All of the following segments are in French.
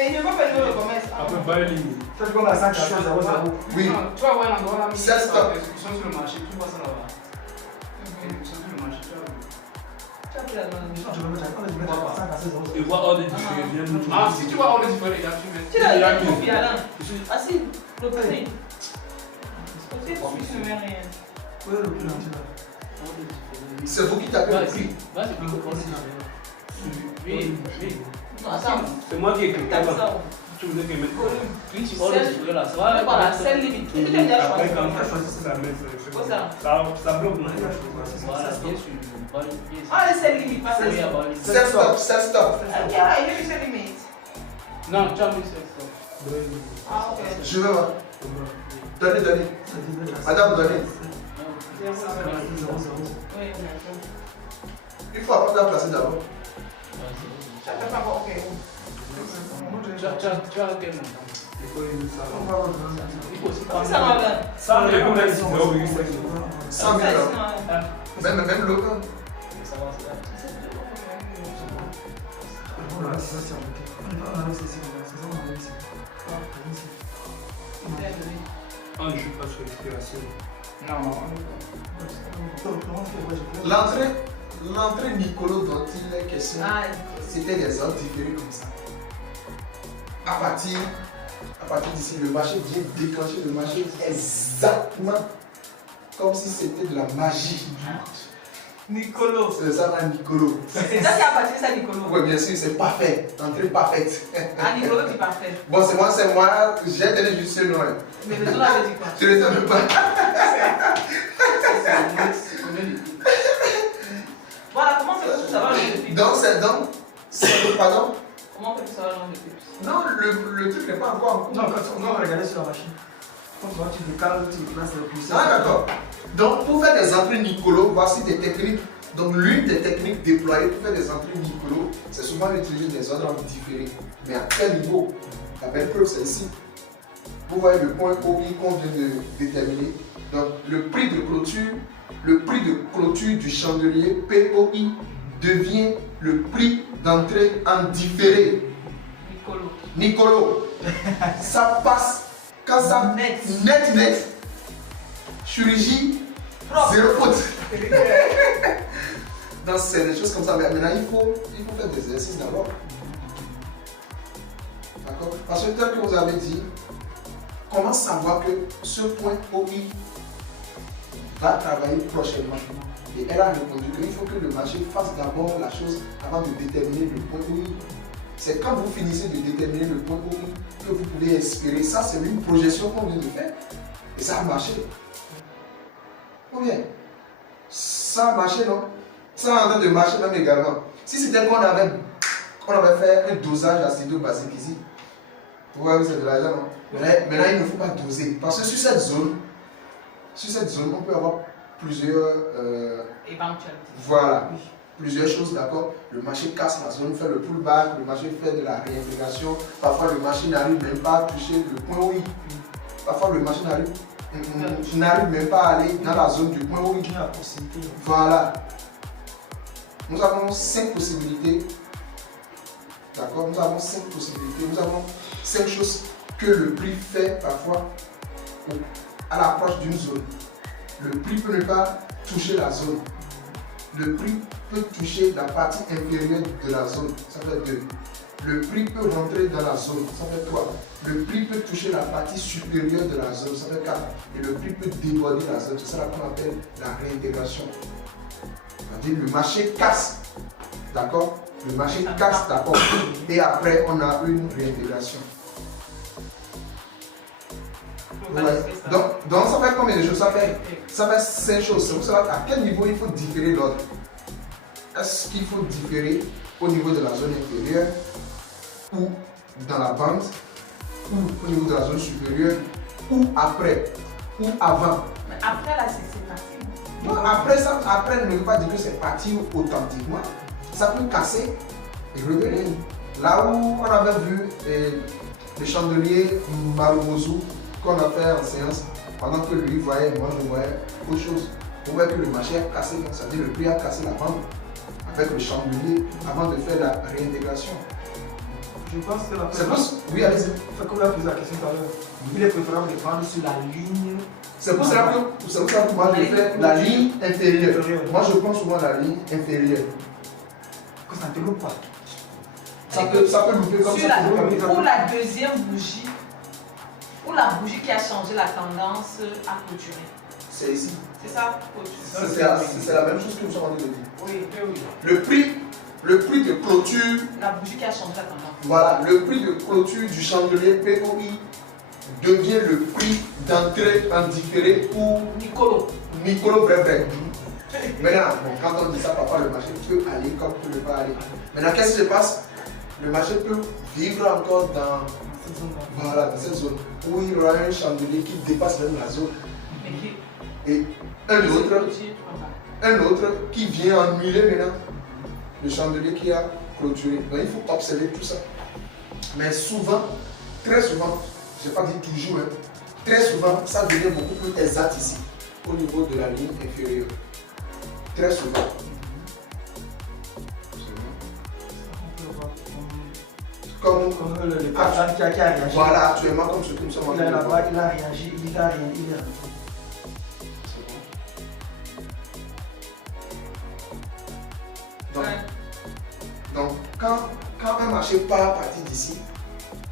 Mais il ne va pas faire le commerce. Après, Bali. Ça fait comme à 5 à 0. Oui. Non, tu vas voir l'endroit là, C'est stop. ils sont sur le marché, tu vois ça là-bas. Ils sont sur le marché, tu vas voir. Tu as pris la demande. Je vais mettre à 5 à 6 Et voir hors des différents. Ah, si tu vois hors des différents, les gars, tu mets. Tu l'as dit, mon Alain. Assis, le prix. Tu ne mets rien. Oui, le plus gentil là. C'est vous qui tapez le prix. Oui. Non, attends. C'est moi qui ai écrit. T'as ça. Tu voulais que je mette prix sur hors des différents là. Ça va. Voilà, c'est limite. Tu t'es déjà Après, choisi. quand ça met, Quoi ça? ça bloque. Voilà, bien sûr. Ah, Ah, c'est limite, pas ça. C'est stop, c'est stop. Ok, il a mis ses limites. Non, tu as mis ça. Ah, ok. Je vais voir. Donnez. Madame, donnez. Oui, Il faut apprendre à placer d'abord. Ça fait pas encore, ok. Tu as quel montant? Il faut aussi c'est ça, ma belle. Ça, mais comme elle dit, 100 000 euros. Même l'autre. Ça va, c'est Voilà, c'est ça, c'est un un jeu pas sur l'expiration. Non. L'entrée Nicolo dont il est question, c'était des ordres différés comme ça. À partir d'ici, le marché vient déclencher le marché exactement comme si c'était de la magie. Nicolo. C'est ça, là, Nicolo. C'est ça qui a bâti ça, Nicolo. Oui, bien sûr, c'est parfait. Entrée parfaite. Ah, Nicolo, c'est parfait. Bon, c'est moi, j'ai donné juste ce nom. Mais le nom avait dit quoi? Je ne le savais pas. Voilà, comment fait pour savoir le nom de pipe? Donc, pardon? Comment fait pour savoir le nom de pipe? Non, le truc n'est pas encore en cours. Non, quand on va regarder sur la machine. Quand tu décales, tu places le pousseur. Ah, d'accord. Donc, pour faire des entrées Nicolo, voici des techniques. Donc, l'une des techniques déployées pour faire des entrées Nicolo, c'est souvent d'utiliser des ordres différés. Mais à quel niveau? La belle preuve, c'est ici. Vous voyez le point OI qu'on vient de déterminer. Donc, le prix de clôture du chandelier POI devient le prix d'entrée en différé. Nicolo. Ça passe quand ça net. Chirurgie, zéro faute. Donc c'est des choses comme ça. Mais maintenant il faut faire des exercices d'abord. D'accord? Parce que tel que vous avez dit, comment savoir que ce point OI va travailler prochainement? Et elle a répondu qu'il faut que le marché fasse d'abord la chose avant de déterminer le point OI. C'est quand vous finissez de déterminer le point OI que vous pouvez espérer. Ça, c'est une projection qu'on vient de faire. Et ça a marché. Ou bien, ça a marché, non? Ça a en train de marcher même également. Si c'était qu'on avait fait un dosage acido-basique ici, vous voyez, c'est de l'argent, non? Maintenant, il ne faut pas doser. Parce que sur cette zone, on peut avoir plusieurs éventualités. Voilà. Plusieurs choses, d'accord. Le marché casse la zone, fait le pullback, le marché fait de la réintégration. Parfois, le marché n'arrive même pas à toucher le point OI. Parfois, le marché n'arrive même pas à aller dans la zone du point OI. Voilà. Nous avons 5 possibilités. D'accord. Nous avons 5 possibilités. Nous avons 5 choses que le prix fait parfois à l'approche d'une zone. Le prix peut ne pas toucher la zone. Le prix peut toucher la partie inférieure de la zone, ça fait 2. Le prix peut rentrer dans la zone, ça fait 3. Le prix peut toucher la partie supérieure de la zone, ça fait 4. Et le prix peut déborder la zone, c'est ça qu'on appelle la réintégration. C'est-à-dire le marché casse, d'accord? Le marché casse, d'accord? Et après, on a une réintégration. Ouais. Donc ça fait combien de choses? Ça fait 5 choses. C'est pour ça à quel niveau il faut différer l'ordre. Est-ce qu'il faut différer au niveau de la zone inférieure ou dans la bande ou au niveau de la zone supérieure ou après ou avant? Mais après là c'est parti. Non, après ne veut pas dire que c'est parti authentiquement. Ça peut casser et revenir. Là où on avait vu le chandelier Marubozu qu'on a fait en séance, pendant que lui voyait, moi je voyais autre chose. On voit que le marché a cassé, c'est-à-dire le prix a cassé la bande avec le chandelier avant de faire la réintégration. Je pense que la C'est personne. plus. Oui, allez-y. Comme on a posé la question tout à l'heure, il est préférable de prendre sur la ligne. C'est pour ça que moi je fais la ligne inférieure. Moi je prends souvent la ligne inférieure. Que ça ne te loupe pas. Ça peut louper comme Sur ça. pour la deuxième bougie, pour la bougie qui a changé la tendance à clôturer. C'est ici. C'est ça? C'est la même chose que nous sommes en train de dire. Oui, oui. Le prix de clôture, La bougie qui a changé la tendance. voilà, le prix de clôture du chandelier POI devient le prix d'entrée en différé pour Nicolo Brevre. Maintenant, bon, quand on dit ça, parfois le marché peut aller comme peut ne pas aller. Maintenant, qu'est-ce qui se passe? Le marché peut vivre encore dans cette zone où il y aura un chandelier qui dépasse même la zone. Et un autre qui vient annuler maintenant le chandelier qui a clôturé. Donc il faut observer tout ça. Mais souvent, très souvent, je n'ai pas dit toujours, hein, très souvent, ça devient beaucoup plus exact ici, au niveau de la ligne inférieure. Très souvent. Comme le patron qui a réagi. Voilà, actuellement, comme ce que nous sommes en train de voir. Il a réagi, il a rien, il est rentré. Donc, quand un marché part à partir d'ici,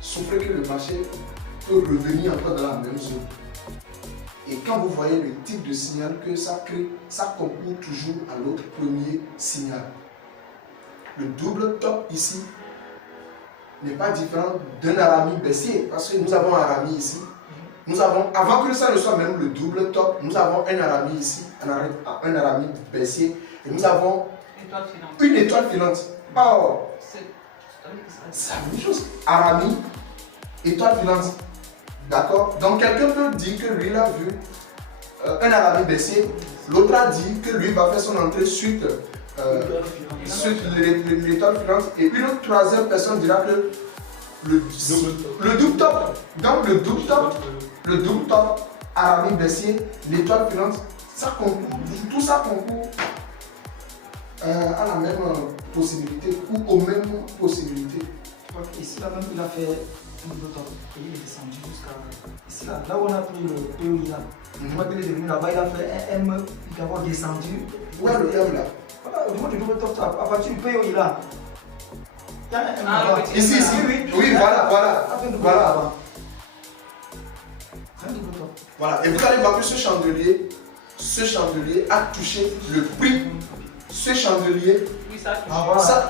souffrez que le marché peut revenir encore dans la même zone. Et quand vous voyez le type de signal que ça crée, ça concourt toujours à l'autre premier signal. Le double top ici n'est pas différent d'un arami baissier, parce que nous avons un arami ici. Nous avons, avant que ça ne soit même le double top, nous avons un arami ici, un arami baissier, et nous avons une étoile filante. Oh, c'est la même chose. Arami, étoile filante. D'accord? Donc quelqu'un peut dire que lui il a vu un arami baissier, l'autre a dit que lui va faire son entrée suite l'étoile filante, et une autre troisième personne dira que le double top. Donc le double top, arami baissier, l'étoile filante, ça concourt, tout ça concourt à la même possibilité ou aux mêmes possibilités. Ici là même il a fait un double top et il est descendu jusqu'à ici là où on a pris le POI là. Je vois qu'il est devenu là-bas, il a fait un M, il a d'abord descendu. Où est le M là? Voilà, au niveau du double top, à partir du POI là. Il y a un M là-bas. Ici, oui, voilà. Un double top. Voilà, et vous allez voir que ce chandelier a touché le prix. Ce chandelier,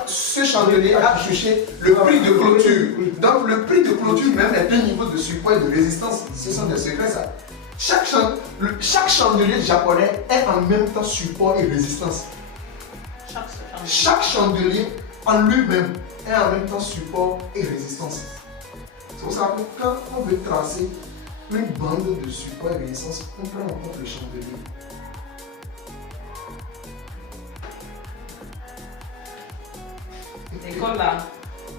ce chandelier a touché le prix de clôture. Donc le prix de clôture même est un niveau de support et de résistance. Ce sont des secrets ça. Chaque chandelier japonais est en même temps support et résistance. Chaque chandelier en lui-même est en même temps support et résistance. C'est pour ça que quand on veut tracer une bande de support et résistance, on prend en compte le chandelier. L'école là.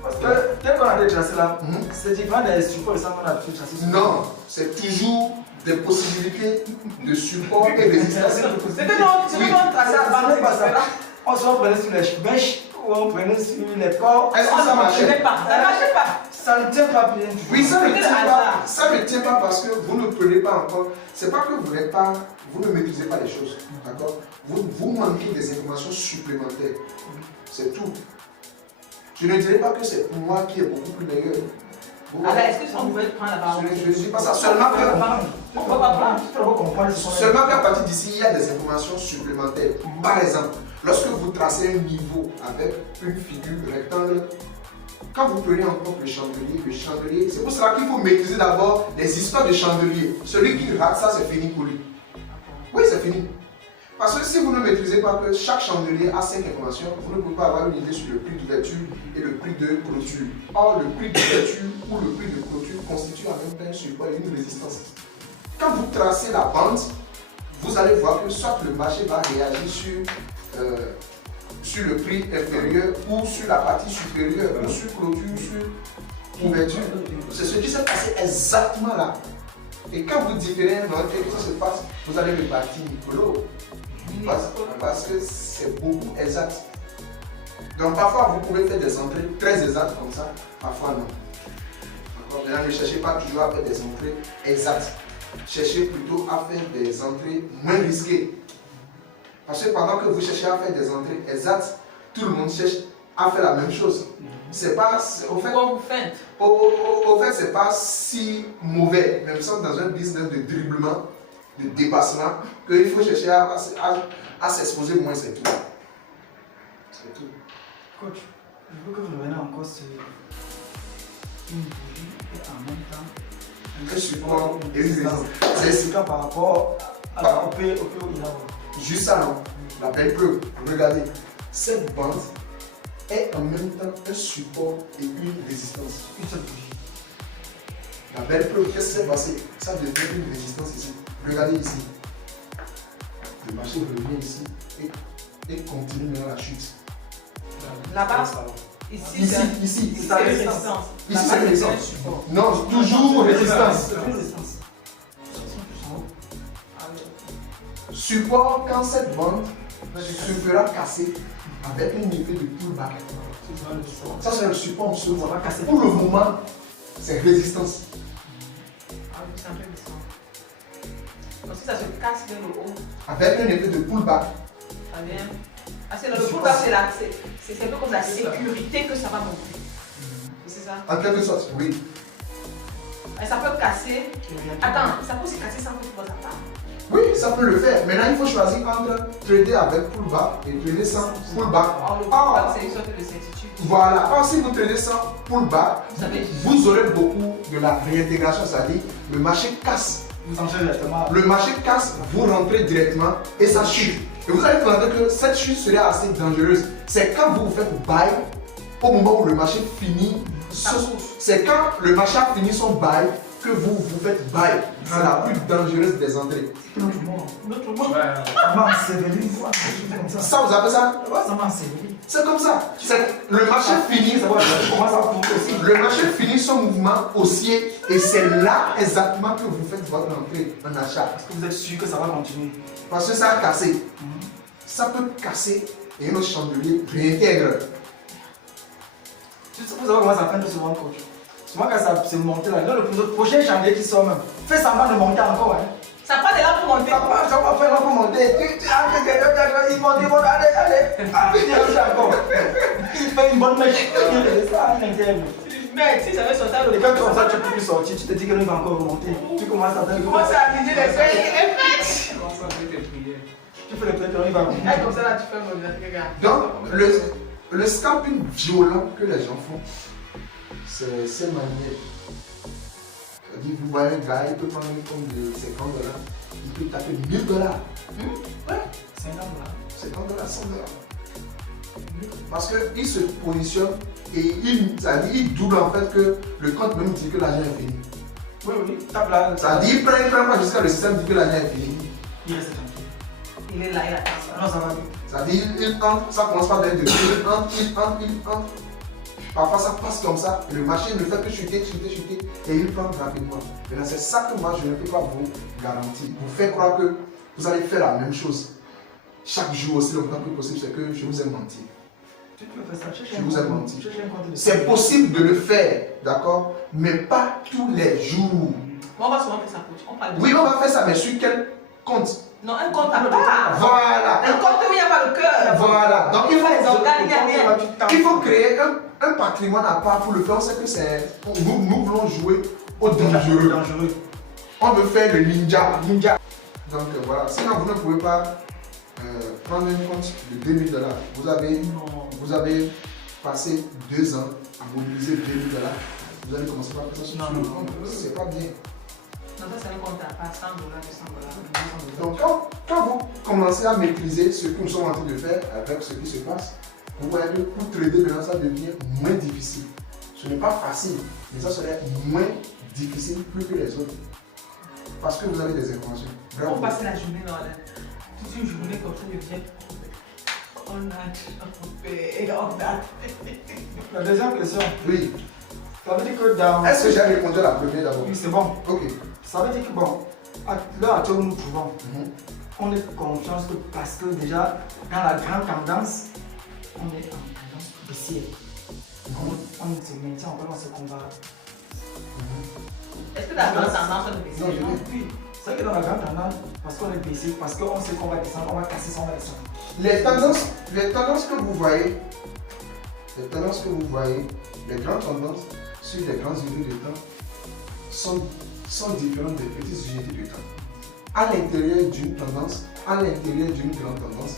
Parce que tel qu'on a tracé là, c'est différent des supports de ça qu'on a tracé. Non, c'est toujours des possibilités de support et résistance. C'est que non, tu peux pas tracer à bande pas ça. On se prenait sur les bêches ou on prenait sur les corps. Est-ce que ça marchait? Ça ne marchait pas. Ça ne tient pas bien. Oui, ça ne tient pas. Ça ne tient pas parce que vous ne prenez pas encore. C'est pas que vous n'êtes pas, vous ne maîtrisez pas les choses. D'accord? Vous manquez des informations supplémentaires. C'est tout. Je ne dirais pas que c'est pour moi qui est beaucoup plus meilleur. Alors, est-ce qu'on pouvait prendre la parole? Je ne dis pas ça. Seulement qu'à partir d'ici, il y a des informations supplémentaires. Par exemple, lorsque vous tracez un niveau avec une figure rectangle, quand vous prenez en compte le chandelier, c'est pour cela qu'il faut maîtriser d'abord les histoires de chandelier. Celui qui rate ça, c'est fini pour lui. Oui, c'est fini. Parce que si vous ne maîtrisez pas que chaque chandelier a 5 informations, vous ne pouvez pas avoir une idée sur le prix d'ouverture et le prix de clôture. Or, le prix d'ouverture ou le prix de clôture constitue en même temps un support et une résistance. Quand vous tracez la bande, vous allez voir que soit le marché va réagir sur le prix inférieur ou sur la partie supérieure, ou sur clôture, sur ouverture. C'est ce qui s'est passé exactement là. Et quand vous différez un autre et que ça se passe, vous allez repartir Nicolo. Parce que c'est beaucoup exact. Donc parfois vous pouvez faire des entrées très exactes comme ça, parfois non. D'accord? Maintenant ne cherchez pas toujours à faire des entrées exactes. Cherchez plutôt à faire des entrées moins risquées. Parce que pendant que vous cherchez à faire des entrées exactes, tout le monde cherche à faire la même chose. C'est pas, au fait, c'est pas si mauvais. Mais nous sommes dans un business de dribblement, de dépassement, qu'il faut chercher à s'exposer moins, c'est tout. C'est tout. Coach, je veux que vous reveniez encore sur une bougie et en même temps Un support et une résistance. C'est par rapport au pays où il a. Juste ça, non? La belle preuve. Regardez, cette bande est en même temps un support et une résistance. Une seule bougie. La belle preuve, qu'est-ce qui s'est passé? Ça devient une résistance ici. Regardez ici. Le marché revient ici et continue maintenant la chute. Là-bas, ici, Ici, c'est la résistance. Ici, c'est résistance. Non, toujours résistance. Résistance. Support quand cette bande se fera casser avec un effet de pullback. Ça, c'est le support sur moi. Pour le moment, c'est résistance. C'est un peu différent. Donc si ça se casse vers le haut, Avec un effet de pullback. ça vient. Ah, c'est le pullback, c'est un peu comme la sécurité que ça va monter. C'est ça? En quelque sorte, oui. Et ça peut casser. Attends, ça peut se casser sans que tu vois ça part. Oui, ça peut le faire. Maintenant, il faut choisir entre trader avec pullback et trader sans pullback. Or, le pullback, c'est une sorte de certitude. Voilà. Or, si vous tradez sans pullback, Vous savez, vous aurez beaucoup de la réintégration, c'est-à-dire le marché casse. Vous enchaînez directement. Le marché casse, vous rentrez directement et ça chute. Et vous allez comprendre que cette chute serait assez dangereuse. C'est quand vous faites buy, au moment où le marché finit, c'est quand le marché a fini son buy que vous faites buy. C'est la plus dangereuse des entrées. Notre monde. Ouais. Ça m'a enseveli une fois. Comme ça. Ça, vous appelez ça? Ouais, ça m'a enseveli. C'est comme ça. Le marché finit, Comment ça pour aussi? le marché finit son mouvement haussier et c'est là exactement que vous faites votre entrée en achat. Est-ce que vous êtes sûr que ça va continuer? Parce que ça a cassé. Ça peut casser et notre chandelier réintègre. Tu sais, vous savez comment ça fait souvent, coach? Souvent, quand ça se monte là, le prochain chandelier qui sort même, fais semblant de monter encore. Hein. ça prend des lampes pour monter. Ça va faire là pour monter. Il monte, allez. Il fait une bonne mèche. Ça, Mais si ça veut sortir et le quand tu vois ça, tu peux plus sortir, tu te dis que il va encore remonter. Tu commences à tu commences à aligner les feuilles. Commence à faire tes prières. Tu fais le prières, il va remonter. Et comme ça là tu fais mon regarde. Donc, le scalping violent que les gens font, c'est ces manières. C'est-à-dire, vous voyez un gars, il peut prendre une compte de $50, il peut taper $1000. Ouais, 50 $. $50, $100. Parce qu'il se positionne et il double en fait que le compte même dit que l'argent est fini. Oui, tape là. Ça dit, il prend pas jusqu'à le système dit que l'argent est fini. Il reste tranquille. Il est là, il attend ça. Non, ça va bien. Ça dit, il entre, ça commence par des degrés, il entre. Parfois ça passe comme ça, et le marché ne fait que chuter, et il prend rapidement. Maintenant, c'est ça que moi je ne peux pas vous garantir. Vous faire croire que vous allez faire la même chose chaque jour aussi longtemps que possible, c'est que je vous ai menti. Tu peux faire ça. Je vous ai menti. C'est C'est possible de le faire, d'accord, mais pas tous les jours. Moi, on va souvent faire ça, coach. On parle de Oui, on va faire ça, mais sur quel compte? Non, un compte à part. Voilà. Un compte où il n'y a pas le cœur. Voilà. Donc il faut, les organes, il n'y a rien. il faut créer un patrimoine à part pour le faire. On sait que c'est. Nous voulons jouer au dangereux. On veut faire le ninja. Donc voilà. Sinon, vous ne pouvez pas prendre un compte de $2000. Vous avez passé 2 ans à mobiliser $2000. Vous allez commencer par faire ça sur le compte. C'est pas bien. Non, ça c'est un compte à part, $100, $200. Donc quand vous commencez à maîtriser ce que nous sommes en train de faire avec ce qui se passe, vous voyez que pour trader maintenant ça devient moins difficile. Ce n'est pas facile, mais ça serait moins difficile plus que les autres. Parce que vous avez des informations. Bravo. On passe la journée dans toute une journée comme ça, je viens. On a. La deuxième question. Oui. Ça veut dire que dans. Est-ce que j'ai répondu à la première d'abord? Oui, c'est bon. Ok. Ça veut dire que bon, à l'heure actuelle où nous trouvons, on est conscient que parce que déjà, dans la grande tendance, on est en tendance baissière. On se maintient, on sait qu'on va. Est-ce que la grande tendance de baisser? Oui, c'est vrai que dans la grande tendance, parce qu'on est baissé, parce qu'on sait qu'on va descendre, on va casser ça, on va descendre. Les tendances que vous voyez, les grandes tendances sur les grandes unités de temps sont différentes des petites unités de temps. À l'intérieur d'une tendance, à l'intérieur d'une grande tendance,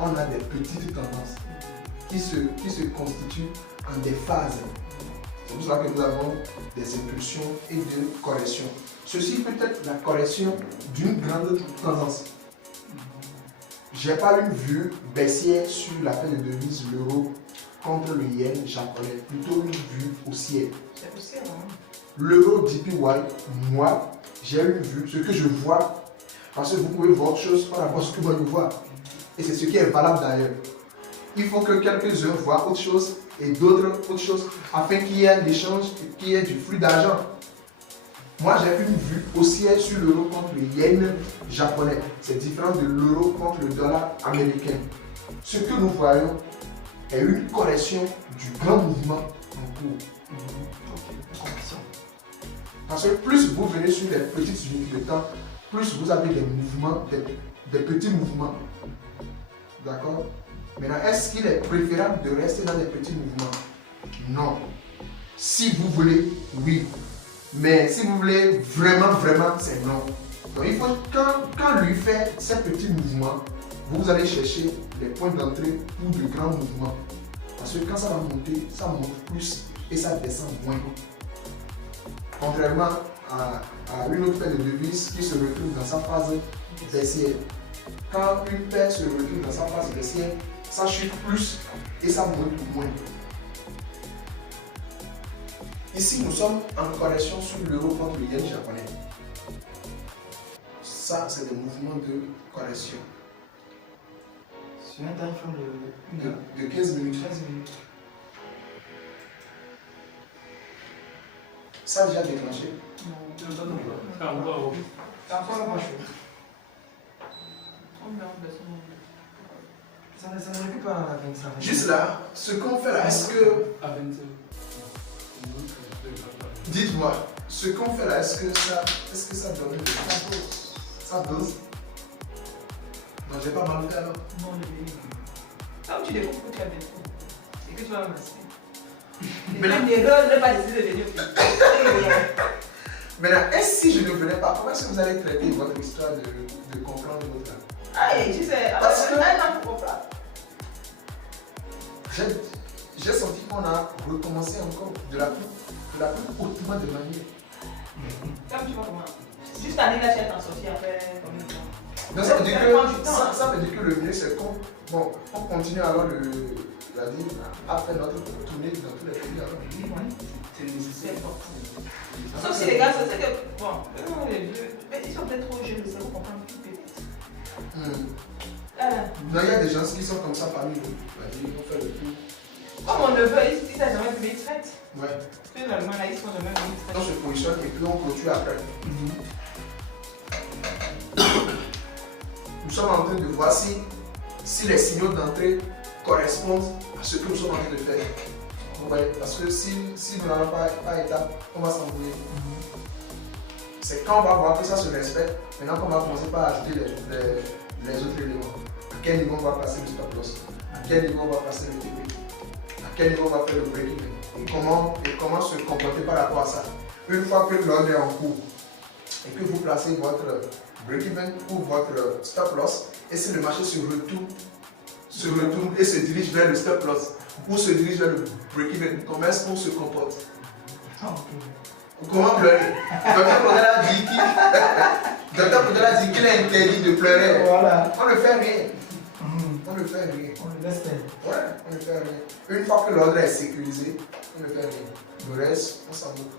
on a des petites tendances qui se constituent en des phases. C'est pour cela que nous avons des impulsions et des corrections. Ceci peut être la correction d'une grande tendance. Je n'ai pas une vue baissière sur la paire de devises l'euro contre le yen japonais, plutôt une vue haussière. C'est possible, hein? L'euro DPY, moi, j'ai une vue, ce que je vois, parce que vous pouvez voir autre chose par rapport à ce que moi je vois. Et c'est ce qui est valable d'ailleurs. Il faut que quelques-uns voient autre chose et d'autres autre chose, afin qu'il y ait l'échange, qu'il y ait du flux d'argent. Moi, j'ai une vue haussière sur l'euro contre le yen japonais. C'est différent de l'euro contre le dollar américain. Ce que nous voyons est une correction du grand mouvement en cours. Parce que plus vous venez sur les petites unités de temps, plus vous avez des mouvements, des petits mouvements. D'accord? Maintenant, est-ce qu'il est préférable de rester dans des petits mouvements? Non. Si vous voulez, oui. Mais si vous voulez vraiment, c'est non. Donc il faut, quand lui fait ces petits mouvements, vous allez chercher les points d'entrée pour de grands mouvements. Parce que quand ça va monter, ça monte plus et ça descend moins. Contrairement à une autre paire de devises qui se retrouve dans sa phase baissière. Quand une paire se retrouve dans sa phase baissière, ça chute plus et ça monte moins. Ici, nous sommes en correction sur l'euro contre le yen japonais. Ça, c'est des mouvements de correction. Sur un time frame De 15 minutes. 15 minutes. Ça a déjà déclenché. C'est encore C'est encore pas chaud. Ça ne récupère pas la 25. Juste là, ce qu'on fait là, est-ce que... à 20 Dites-moi, ce qu'on fait là, est-ce que ça donne de la dose? Ça dose? Non, j'ai pas mal fait alors. Non, comme tu découvres que tu as des trous et que tu vas rester. Mais l'erreur ne pas décider de venir. Maintenant, est-ce si je ne venais pas, comment est-ce que vous allez traiter votre histoire de comprendre votre âme? Ah, tu sais, parce que pour comprendre. J'ai senti qu'on a recommencé encore de la plus hautement de manière. Comme tu vois comment. Juste l'année là, tu es en sortie après combien de temps? Donc ça veut dire que le mieux c'est qu'on on continue alors à faire notre tournée dans tous les pays alors. C'est important. Sauf si les gars, c'est que, bon, mais ils sont peut-être trop jeunes, ça vous comprendre plus peut-être. Non, il y a des gens qui sont comme ça parmi nous. Ils vont faire le tour. Comme mon neveu, il n'a jamais vu traite. Ouais. Finalement, là, ils sont jamais vu On se positionne et puis on clôture après. Nous sommes en train de voir si les signaux d'entrée correspondent à ce que nous sommes en train de faire. Vous voyez, parce que si nous n'allons pas étape, on va s'embrouiller. C'est quand on va voir que ça se respecte, maintenant qu'on va commencer par ajouter les autres éléments. À quel niveau on va passer le stop loss? À quel niveau on va passer le TP? À quel niveau on va faire le break-even? Et comment se comporter par rapport à ça? Une fois que l'ordre est en cours et que vous placez votre break-even ou votre stop loss, et si le marché se retourne et se dirige vers le stop loss ou se dirige vers le break-even, comment est-ce qu'on se comporte? Comment pleurer? Docteur Podela a dit qu'il est interdit de pleurer. Voilà. On ne fait rien. On ne fait rien. On le laisse faire. Ouais, on ne fait rien. Une fois que l'ordre est sécurisé, on ne fait rien. Le reste, on s'en moque.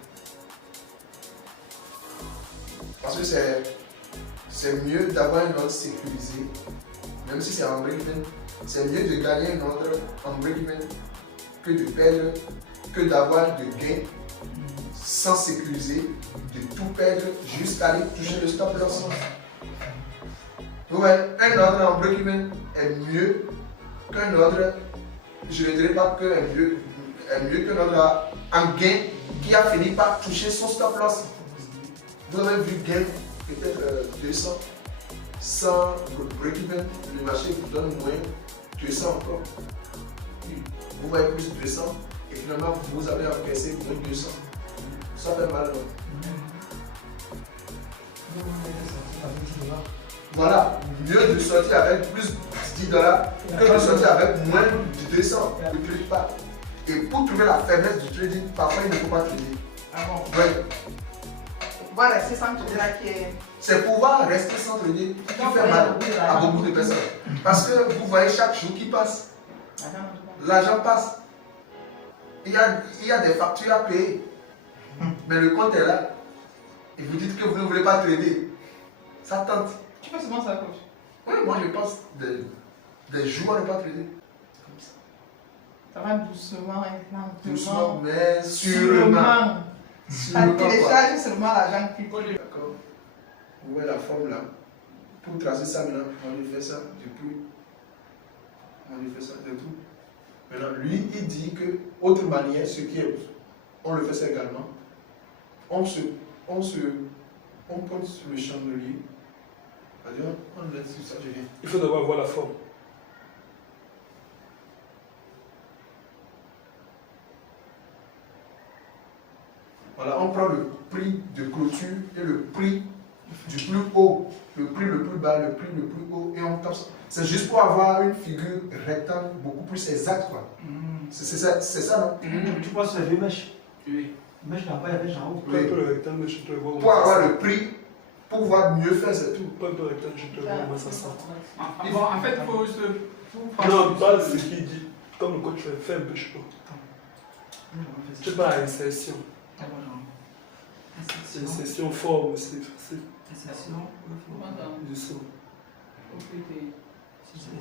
Parce que c'est mieux d'avoir un ordre sécurisé, même si c'est en break-even. C'est mieux de gagner un ordre en break-even que de perdre, que d'avoir de gains sans sécuriser, de tout perdre jusqu'à aller toucher le stop loss. Ouais, un ordre en break-even est mieux qu'un ordre je ne dirais pas qu'un mieux que notre un gain qui a fini par toucher son stop loss. Vous avez vu gain peut-être 200, 100 break-even, le marché vous donne moins 200 encore. Vous voyez plus 200 et finalement vous avez encaissé moins 200. Ça fait mal, non? Voilà, mieux de sortir avec plus $10 que de sortir avec moins de 200. Ne trade pas. Et pour trouver la faiblesse du trading, parfois il ne faut pas trader. Ah bon? Ouais. Voilà, c'est ça que là qui est. C'est pouvoir rester sans trader qui fait mal à beaucoup de personnes. Parce que vous voyez chaque jour qui passe, l'argent passe. Il y a des factures à payer. Mais le compte est là. Et vous dites que vous ne voulez pas trader. Ça tente. Tu fais souvent ça, coach? Oui, moi je passe des jours à ne pas trader. Comme ça. Ça va doucement, lentement. Doucement, mais sûrement. Ça télécharge seulement l'argent qui colle. D'accord. Vous voyez la forme là. Pour tracer ça maintenant, on lui fait ça depuis. On lui fait ça de tout. Maintenant, lui, il dit que, autre manière, ce qui est, on le fait ça également. On pointe sur le chandelier. On laisse sur ça, je viens. Il faut d'abord voir la forme. Voilà, on prend le prix de clôture et le prix du plus haut, le prix le plus bas, le prix le plus haut, et on tape ça. C'est juste pour avoir une figure rectangle beaucoup plus exacte, quoi. C'est ça, non? Tu vois, c'est les mèches. Oui. Mèche là-bas, il y avait genre. Pas un peu le rectangle, je te vois. Pour avoir le prix, pour pouvoir mieux faire, c'est tout. Pas un peu le rectangle, je te vois comment ça sent. Bon, en fait, il faut se. Non, pas ce qu'il dit. Comme le coach fait un peu, je sais pas. Je sais pas, insertion. Insertion, forme, c'est facile. Insertion, Du son. Au plus de- c'est